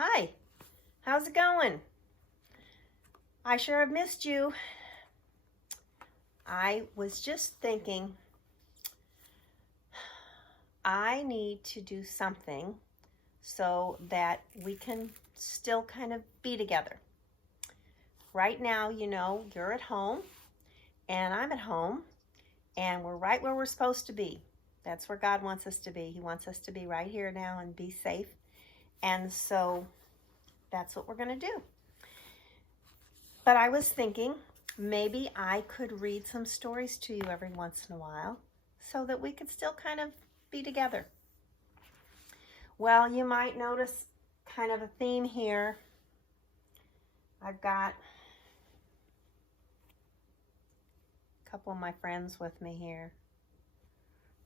Hi, how's it going? I sure have missed you. I was just thinking I need to do something so that we can still kind of be together. Right now, you know, you're at home and I'm at home and we're right where we're supposed to be. That's where God wants us to be. He wants us to be right here now and be safe. And so that's what we're going to do. But I was thinking maybe I could read some stories to you every once in a while so that we could still kind of be together. Well, you might notice kind of a theme here. I've got a couple of my friends with me here.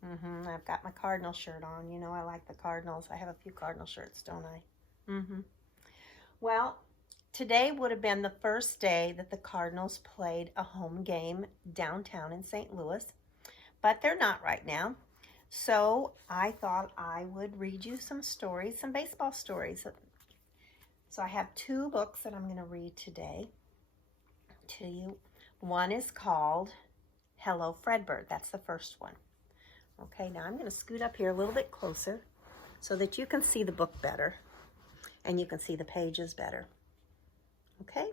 I've got my Cardinal shirt on. You know I like the Cardinals. I have a few Cardinal shirts, don't I? Well, today would have been the first day that the Cardinals played a home game downtown in St. Louis, but they're not right now. So I thought I would read you some stories, some baseball stories. So I have two books that I'm going to read today to you. One is called Hello, Fredbird. That's the first one. Okay, now I'm going to scoot up here a little bit closer so that you can see the book better and you can see the pages better. Okay?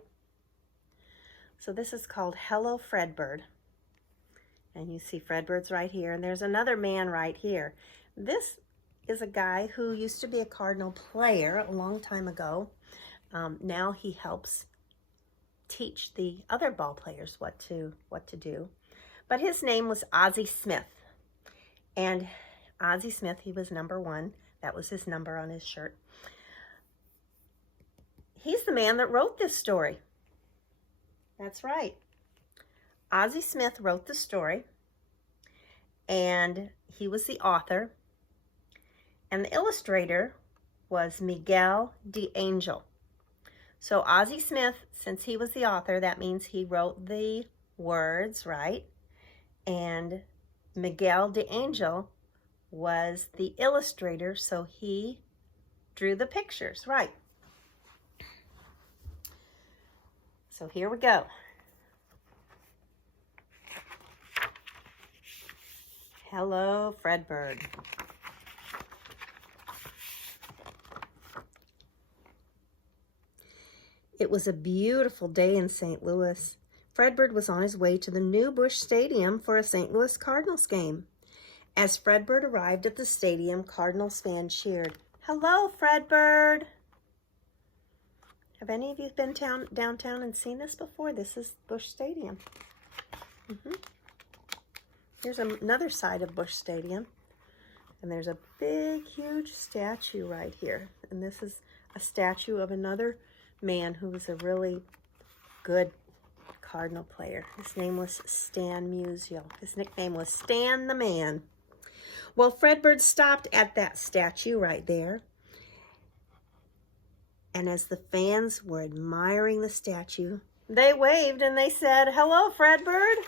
So this is called Hello, Fredbird. And you see Fredbird's right here, and there's another man right here. This is a guy who used to be a Cardinal player a long time ago. Now he helps teach the other ball players what to do. But his name was Ozzie Smith. And Ozzie Smith, he was number 1. That was his number on his shirt. He's the man that wrote this story. That's right. Ozzie Smith wrote the story, and he was the author. And the illustrator was Miguel D'Angel. So Ozzie Smith, since he was the author, that means he wrote the words, right? And Miguel D'Angel was the illustrator, so he drew the pictures, right? So here we go. Hello, Fredbird. It was a beautiful day in St. Louis. Fredbird was on his way to the new Busch Stadium for a St. Louis Cardinals game. As Fredbird arrived at the stadium, Cardinals fans cheered, "Hello, Fredbird!" Have any of you been downtown and seen this before? This is Busch Stadium. Here's another side of Busch Stadium. And there's a big, huge statue right here. And this is a statue of another man who was a really good Cardinal player. His name was Stan Musial. His nickname was Stan the Man. Well, Fredbird stopped at that statue right there. And as the fans were admiring the statue, they waved and they said, "Hello, Fredbird."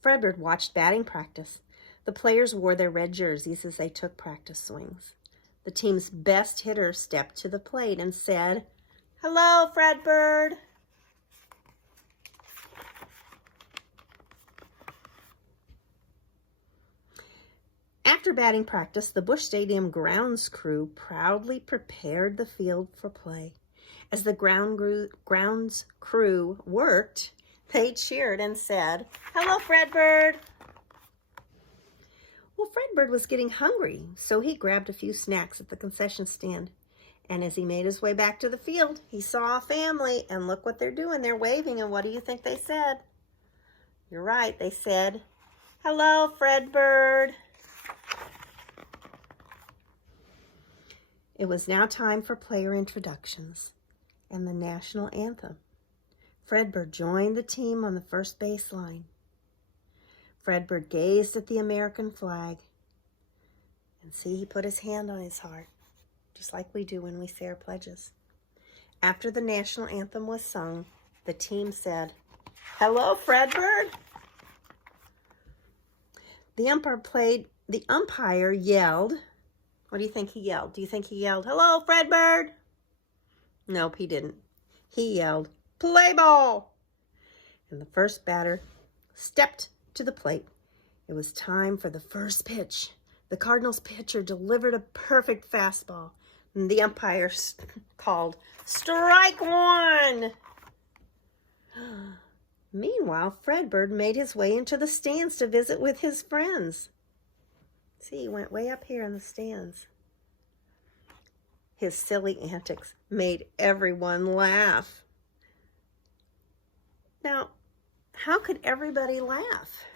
Fredbird watched batting practice. The players wore their red jerseys as they took practice swings. The team's best hitter stepped to the plate and said, "Hello, Fredbird." After batting practice, the Busch Stadium grounds crew proudly prepared the field for play. As the grounds crew worked, they cheered and said, "Hello, Fredbird." Well, Fredbird was getting hungry, so he grabbed a few snacks at the concession stand. And as he made his way back to the field, he saw a family, and look what they're doing. They're waving, and what do you think they said? You're right, they said, "Hello, Fredbird." It was now time for player introductions and the national anthem. Fredbird joined the team on the first baseline. Fredbird gazed at the American flag. And see, he put his hand on his heart, just like we do when we say our pledges. After the national anthem was sung, the team said, "Hello, Fredbird." The umpire played the umpire yelled. What do you think he yelled? Do you think he yelled, "Hello, Fredbird"? Nope, he didn't. He yelled, "Play ball!" And the first batter stepped to the plate. It was time for the first pitch. The Cardinals pitcher delivered a perfect fastball. And the umpire called, "Strike one!" Meanwhile, Fredbird made his way into the stands to visit with his friends. See, he went way up here in the stands. His silly antics made everyone laugh. Now, how could everybody laugh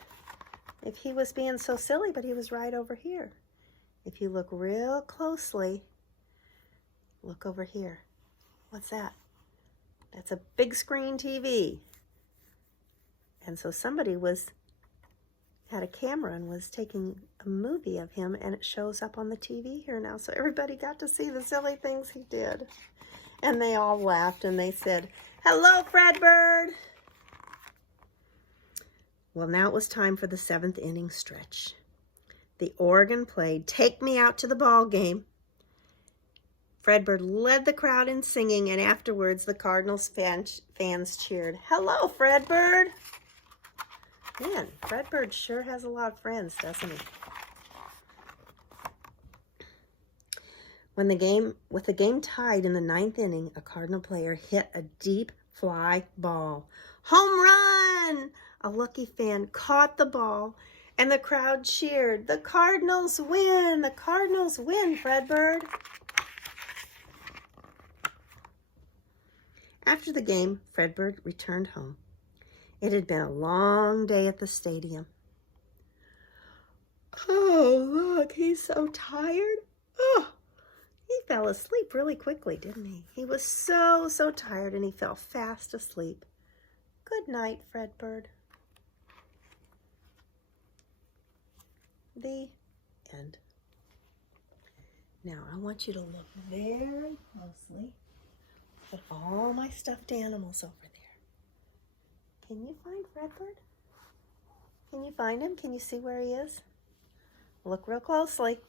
if he was being so silly, but he was right over here? If you look real closely, look over here. What's that? That's a big screen TV. And so somebody had a camera and was taking a movie of him, and it shows up on the TV here now. So everybody got to see the silly things he did. And they all laughed and they said, "Hello, Fredbird." Well, now it was time for the 7th inning stretch. The organ played "Take Me Out to the Ball Game." Fredbird led the crowd in singing, and afterwards the Cardinals fans cheered, "Hello, Fredbird." Man, Fredbird sure has a lot of friends, doesn't he? With the game tied in the 9th inning, a Cardinal player hit a deep fly ball. "Home run!" A lucky fan caught the ball, and the crowd cheered. "The Cardinals win! The Cardinals win, Fredbird!" After the game, Fredbird returned home. It had been a long day at the stadium. "Oh, look, he's so tired." Oh, he fell asleep really quickly, didn't he? He was so tired, and he fell fast asleep. Good night, Fredbird. The end. Now, I want you to look very closely at all my stuffed animals over there. Can you find Fredbird? Can you find him? Can you see where he is? Look real closely.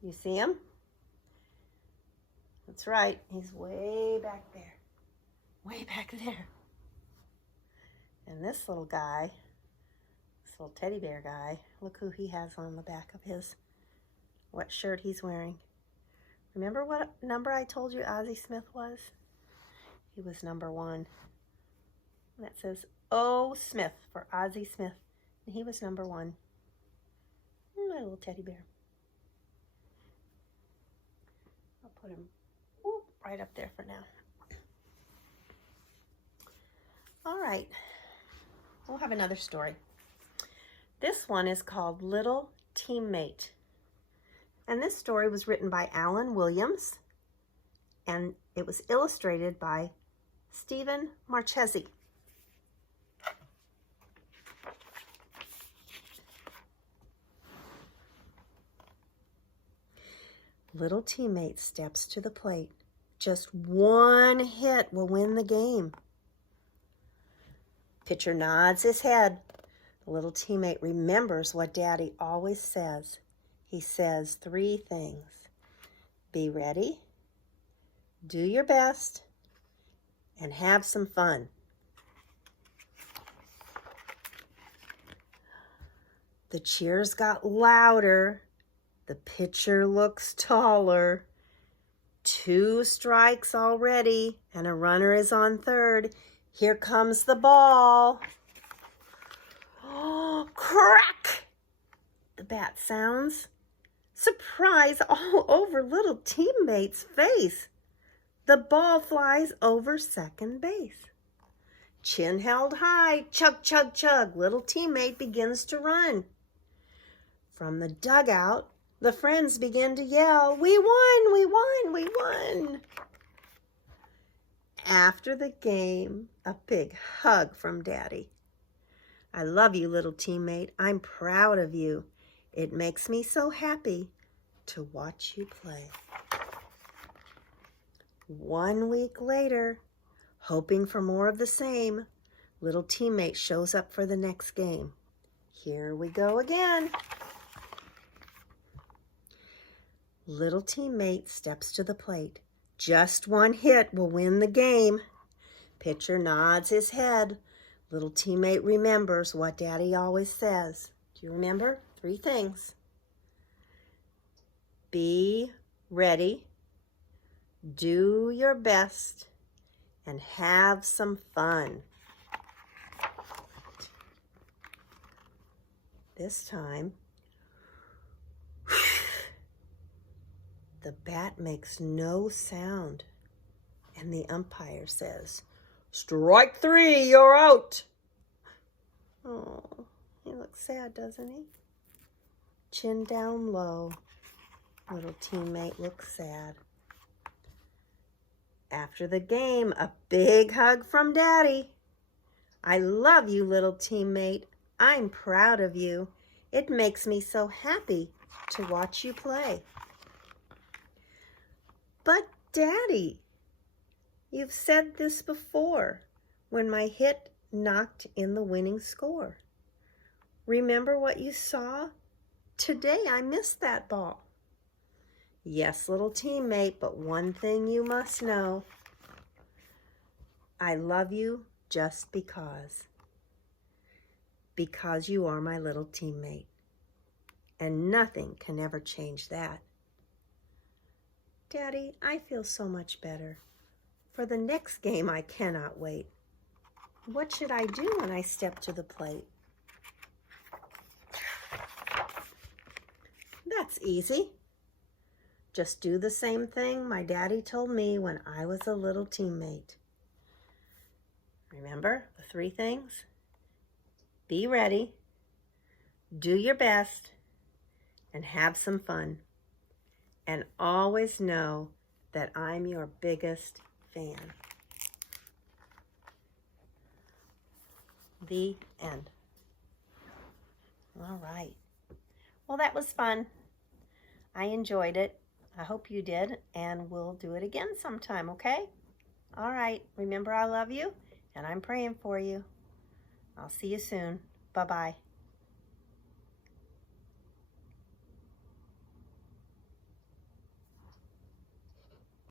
You see him? That's right. He's way back there. Way back there. And this little guy, this little teddy bear guy, look who he has on the back of what shirt he's wearing. Remember what number I told you Ozzie Smith was? He was number 1. And that says O. Smith for Ozzie Smith. And he was number 1. My little teddy bear. I'll put him right up there for now. All right. We'll have another story. This one is called Little Teammate. And this story was written by Alan Williams. And it was illustrated by Stephen Marchesi. Little teammate steps to the plate. Just one hit will win the game. Pitcher nods his head. The little teammate remembers what Daddy always says. He says 3 things. Be ready, do your best, and have some fun. The cheers got louder. The pitcher looks taller. 2 strikes already, and a runner is on third. Here comes the ball. Oh, crack! The bat sounds. Surprise all over little teammate's face. The ball flies over second base. Chin held high, chug, chug, chug. Little teammate begins to run. From the dugout, the friends begin to yell, "We won, we won, we won." After the game, a big hug from Daddy. "I love you, little teammate. I'm proud of you. It makes me so happy to watch you play." 1 week later, hoping for more of the same, little teammate shows up for the next game. Here we go again. Little teammate steps to the plate. Just one hit will win the game. Pitcher nods his head. Little teammate remembers what Daddy always says. Do you remember? 3 things. Be ready, do your best, and have some fun. This time, the bat makes no sound, and the umpire says, "Strike 3, you're out." Oh, he looks sad, doesn't he? Chin down low. Little teammate looks sad. After the game, a big hug from Daddy. "I love you, little teammate. I'm proud of you. It makes me so happy to watch you play." "But Daddy, you've said this before when my hit knocked in the winning score. Remember what you saw? Today I missed that ball." "Yes, little teammate, but one thing you must know. I love you just because. Because you are my little teammate. And nothing can ever change that." "Daddy, I feel so much better. For the next game, I cannot wait. What should I do when I step to the plate?" "That's easy. Just do the same thing my daddy told me when I was a little teammate. Remember the 3 things? Be ready, do your best, and have some fun. And always know that I'm your biggest fan." The end. All right. Well, that was fun. I enjoyed it. I hope you did, and we'll do it again sometime, okay? All right. Remember, I love you, and I'm praying for you. I'll see you soon. Bye-bye.